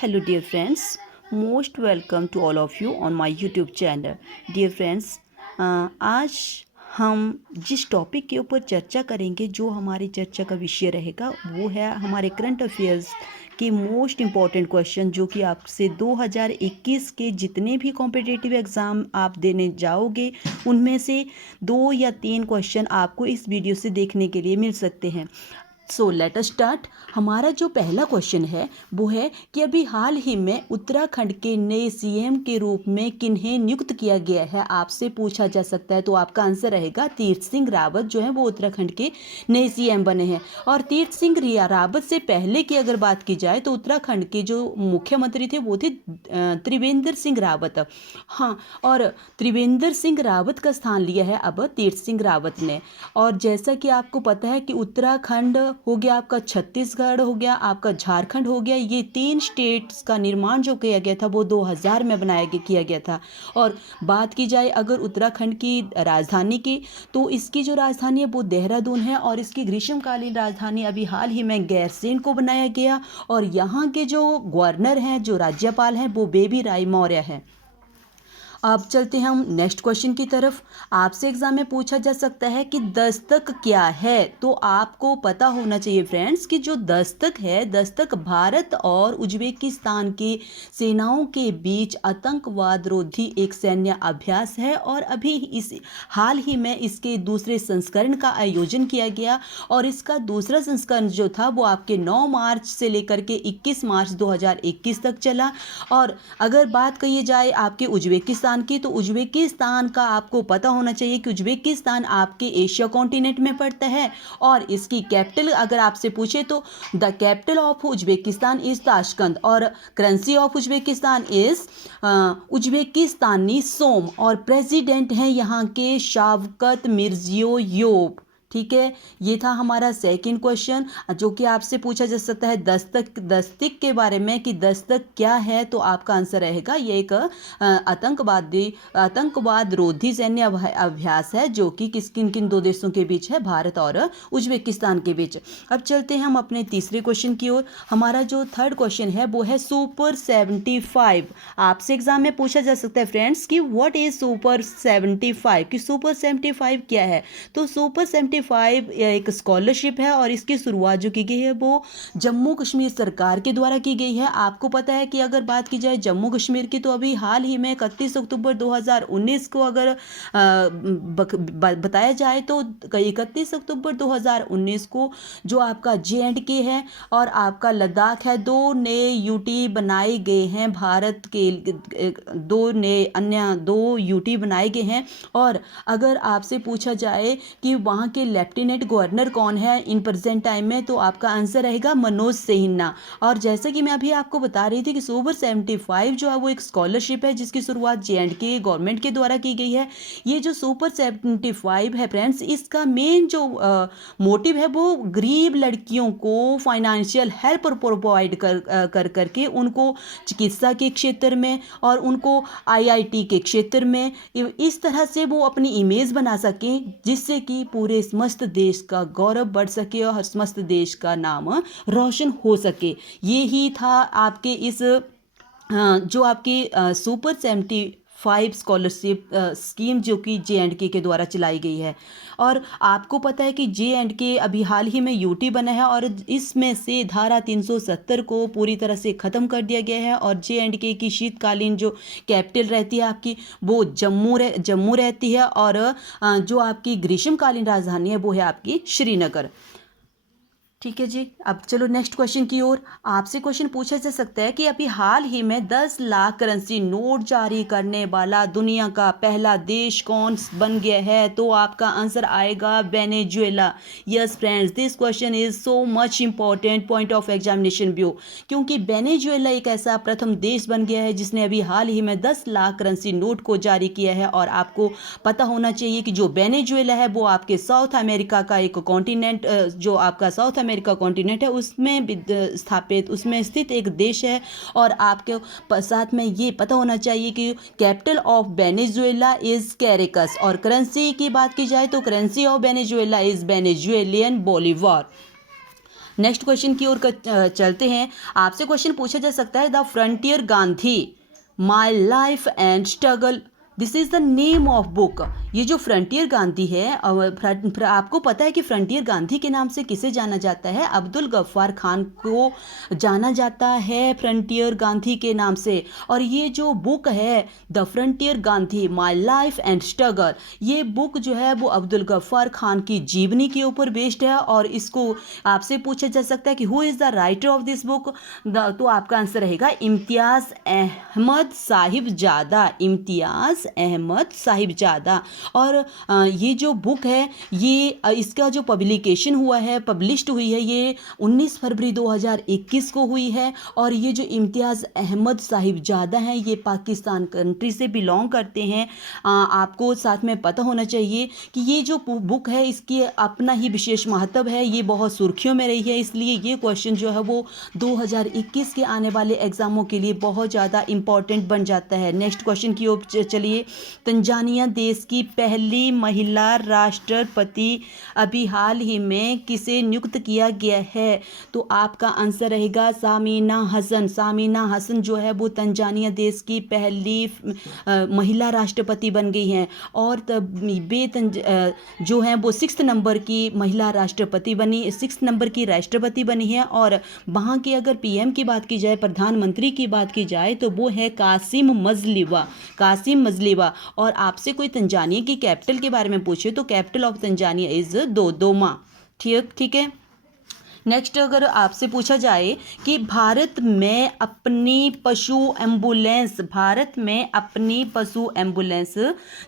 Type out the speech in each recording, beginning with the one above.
Hello dear friends, most welcome to all of you on my YouTube channel. Dear friends, आज हम जिस topic के ऊपर चर्चा करेंगे, जो हमारी चर्चा का विषय रहेगा वो है हमारे करंट अफेयर्स की मोस्ट इम्पॉर्टेंट क्वेश्चन, जो कि आपसे 2021 के जितने भी कॉम्पिटिटिव एग्ज़ाम आप देने जाओगे उनमें से 2 या 3 क्वेश्चन आपको इस वीडियो से देखने के लिए मिल सकते हैं। So let us start. हमारा जो पहला क्वेश्चन है वो है कि अभी हाल ही में उत्तराखंड के नए सीएम के रूप में किन्हें नियुक्त किया गया है, आपसे पूछा जा सकता है। तो आपका आंसर रहेगा तीर्थ सिंह रावत जो है वो उत्तराखंड के नए सीएम बने हैं। और तीर्थ सिंह रावत से पहले की अगर बात की जाए तो उत्तराखंड के जो मुख्यमंत्री थे वो थे त्रिवेंद्र सिंह रावत। हाँ, और त्रिवेंद्र सिंह रावत का स्थान लिया है अब तीर्थ सिंह रावत ने। और जैसा कि आपको पता है कि उत्तराखंड हो गया, आपका छत्तीसगढ़ हो गया, आपका झारखंड हो गया, ये 3 स्टेट्स का निर्माण जो किया गया था वो 2000 में किया गया था। और बात की जाए अगर उत्तराखंड की राजधानी की, तो इसकी जो राजधानी है वो देहरादून है। और इसकी ग्रीष्मकालीन राजधानी अभी हाल ही में गैरसैंण को बनाया गया। और यहाँ के जो गवर्नर हैं, जो राज्यपाल हैं, वो बेबी रानी मौर्य है। अब चलते हैं हम नेक्स्ट क्वेश्चन की तरफ। आपसे एग्जाम में पूछा जा सकता है कि दस्तक क्या है। तो आपको पता होना चाहिए फ्रेंड्स कि जो दस्तक है, दस्तक भारत और उज्बेकिस्तान की सेनाओं के बीच आतंकवाद रोधी एक सैन्य अभ्यास है। और अभी इस हाल ही में इसके दूसरे संस्करण का आयोजन किया गया। और इसका दूसरा संस्करण जो था वो आपके 9 मार्च से लेकर के 21 मार्च 2021 तक चला। और अगर बात कही जाए आपके उज्बेकिस्तान की, तो उज्बेकिस्तान का आपको पता होना चाहिए कि उज्बेकिस्तान आपके एशिया कॉन्टिनेंट में पड़ता है। और इसकी कैपिटल अगर आपसे पूछे तो the capital of Uzbekistan is Tashkent. और currency of Uzbekistan is Uzbekistani सोम। और प्रेसिडेंट हैं यहाँ के शावकत मिर्जियोयेव। ठीक है, ये था हमारा सेकंड क्वेश्चन, जो कि आपसे पूछा जा सकता है दस्तक के बारे में कि दस्तक क्या है। तो आपका आंसर रहेगा ये एक आतंकवाद रोधी सैन्य अभ्यास है, जो कि किन किन 2 देशों के बीच है, भारत और उज्बेकिस्तान के बीच। अब चलते हैं हम अपने तीसरे क्वेश्चन की ओर। हमारा जो थर्ड क्वेश्चन है वो है सुपर 75। आपसे एग्जाम में पूछा जा सकता है फ्रेंड्स कि व्हाट इज सुपर 75, कि सुपर 75 क्या है। तो सुपर 75 एक स्कॉलरशिप है और इसकी शुरुआत जो की गई है वो जम्मू कश्मीर सरकार के द्वारा की गई है। आपको पता है कि अगर बात की जाए जम्मू कश्मीर की, तो अभी हाल ही में 31 अक्टूबर 2019 को अगर बताया जाए तो 31 अक्टूबर 2019 को जो आपका JNK है और आपका लद्दाख है, 2 नए यूटी बनाए गए हैं। भारत के 2 यूटी बनाए गए हैं। और अगर आपसे पूछा जाए कि वहाँ के लेफ्टिनेंट गवर्नर कौन है इन प्रेजेंट टाइम में, तो आपका आंसर रहेगा मनोज सिन्हा। और जैसे कि मैं अभी आपको बता रही थी कि सुपर 75 जो है वो एक स्कॉलरशिप है जिसकी शुरुआत JNK गवर्नमेंट के द्वारा की गई है। ये जो सुपर 75 है फ्रेंड्स, इसका मेन जो मोटिव है वो गरीब लड़कियों को फाइनेंशियल हेल्प प्रोवाइड कर करके उनको चिकित्सा के क्षेत्र में और उनको IIT के क्षेत्र में इस तरह से वो अपनी इमेज बना सकें, जिससे कि पूरे समस्त देश का गौरव बढ़ सके और समस्त देश का नाम रोशन हो सके। ये ही था आपके इस जो आपकी सुपर 75 स्कॉलरशिप स्कीम जो कि JNK के द्वारा चलाई गई है। और आपको पता है कि JNK अभी हाल ही में यूटी बना है और इसमें से धारा 370 को पूरी तरह से ख़त्म कर दिया गया है। और JNK की शीतकालीन जो कैपिटल रहती है आपकी वो जम्मू रहती है। और जो आपकी ग्रीष्मकालीन राजधानी है वो है आपकी श्रीनगर। ठीक है जी, अब चलो नेक्स्ट क्वेश्चन की ओर। आपसे क्वेश्चन पूछा जा सकता है कि अभी हाल ही में 10 लाख करेंसी नोट जारी करने वाला दुनिया का पहला देश कौन बन गया है। तो आपका आंसर आएगा Venezuela. Yes friends, this question is so much important point of examination view, क्योंकि वेनेजुएला एक ऐसा प्रथम देश बन गया है जिसने अभी हाल ही में 10 लाख करेंसी नोट को जारी किया है। और आपको पता होना चाहिए कि जो वेनेजुएला है वो आपके साउथ अमेरिका का एक कॉन्टिनेंट, जो आपका साउथ अमेरिका कॉन्टिनेंट है उसमें स्थापित, उसमें स्थित एक देश है। और आपके साथ में ये पता होना चाहिए कि capital of Venezuela is Caracas. और करेंसी की बात की जाए तो currency of Venezuela is Venezuelan bolivar. Next question की ओर चलते हैं। आपसे क्वेश्चन पूछा जा सकता है, the frontier Gandhi my life and struggle, this is the name of book. ये जो फ्रंटियर गांधी है, आपको पता है कि फ्रंटियर गांधी के नाम से किसे जाना जाता है? अब्दुल गफ्फार खान को जाना जाता है फ्रंटियर गांधी के नाम से। और ये जो बुक है the frontier Gandhi my life and struggle, ये बुक जो है वो अब्दुल गफ्फार खान की जीवनी के ऊपर बेस्ड है। और इसको आपसे पूछा जा सकता है कि who is the writer of this book, तो आपका आंसर रहेगा इम्तियाज़ अहमद साहिबजादा, इम्तियाज़ अहमद साहिबजादा। और ये जो बुक है ये इसका जो पब्लिकेशन हुआ है, पब्लिश्ड हुई है, ये 19 फरवरी 2021 को हुई है। और ये जो इम्तियाज़ अहमद साहिबजादा हैं ये पाकिस्तान कंट्री से बिलोंग करते हैं। आपको साथ में पता होना चाहिए कि ये जो बुक है इसकी अपना ही विशेष महत्व है, ये बहुत सुर्खियों में रही है, इसलिए ये क्वेश्चन जो है वो 2021 के आने वाले एग्ज़ामों के लिए बहुत ज़्यादा इम्पॉर्टेंट बन जाता है। नेक्स्ट क्वेश्चन की ओर चलिए। तंजानिया देश की पहली महिला राष्ट्रपति अभी हाल ही में किसे नियुक्त किया गया है? तो आपका आंसर रहेगा सामीना हसन। सामीना हसन जो है वो तंजानिया देश की पहली महिला राष्ट्रपति बन गई हैं। और जो है वो 6 नंबर की महिला राष्ट्रपति बनी, 6 नंबर की राष्ट्रपति बनी है। और वहाँ के अगर पीएम की बात की जाए, प्रधानमंत्री की बात की जाए, तो वो है कासिम मजलिवा, कासिम मजलिवा। और आपसे कोई तंजानिया की कैपिटल के बारे में पूछे तो capital of Tanzania is Dodoma. ठीक है। नेक्स्ट अगर आपसे पूछा जाए कि भारत में अपनी पशु एम्बुलेंस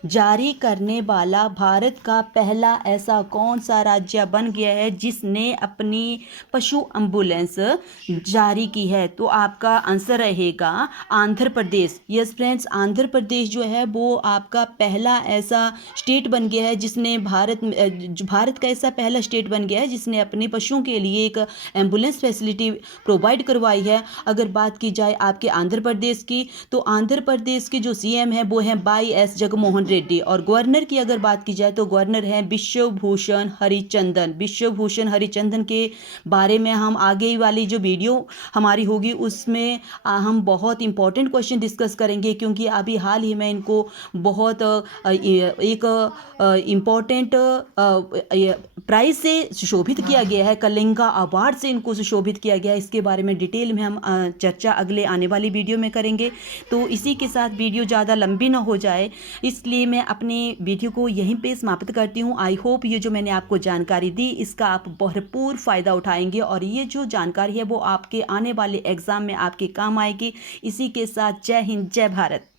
जारी करने वाला भारत का पहला ऐसा कौन सा राज्य बन गया है जिसने अपनी पशु एम्बुलेंस जारी की है? तो आपका आंसर रहेगा आंध्र प्रदेश। यस फ्रेंड्स, आंध्र प्रदेश जो है वो आपका पहला ऐसा स्टेट बन गया है जिसने भारत का ऐसा पहला स्टेट बन गया है जिसने अपने पशुओं के लिए एक एम्बुलेंस फैसिलिटी प्रोवाइड करवाई है। अगर बात की जाए आपके आंध्र प्रदेश की, तो आंध्र प्रदेश के जो सीएम है वो हैं वाई एस जगनमोहन रेड्डी। और गवर्नर की अगर बात की जाए तो गवर्नर हैं विश्वभूषण हरिचंदन। विश्वभूषण हरिचंदन के बारे में हम आगे वाली जो वीडियो हमारी होगी उसमें हम बहुत इंपॉर्टेंट क्वेश्चन डिस्कस करेंगे, क्योंकि अभी हाल ही में इनको बहुत एक इम्पॉर्टेंट प्राइज से सुशोभित किया गया है, कलिंगा अवार्ड से इनको सुशोभित किया गया है। इसके बारे में डिटेल में हम चर्चा अगले आने वाली वीडियो में करेंगे। तो इसी के साथ वीडियो ज़्यादा लंबी ना हो जाए, इसलिए मैं अपनी वीडियो को यहीं पे समाप्त करती हूँ। आई होप ये जो मैंने आपको जानकारी दी इसका आप भरपूर फ़ायदा उठाएंगे और ये जो जानकारी है वो आपके आने वाले एग्ज़ाम में आपके काम आएगी। इसी के साथ जय हिंद, जय भारत।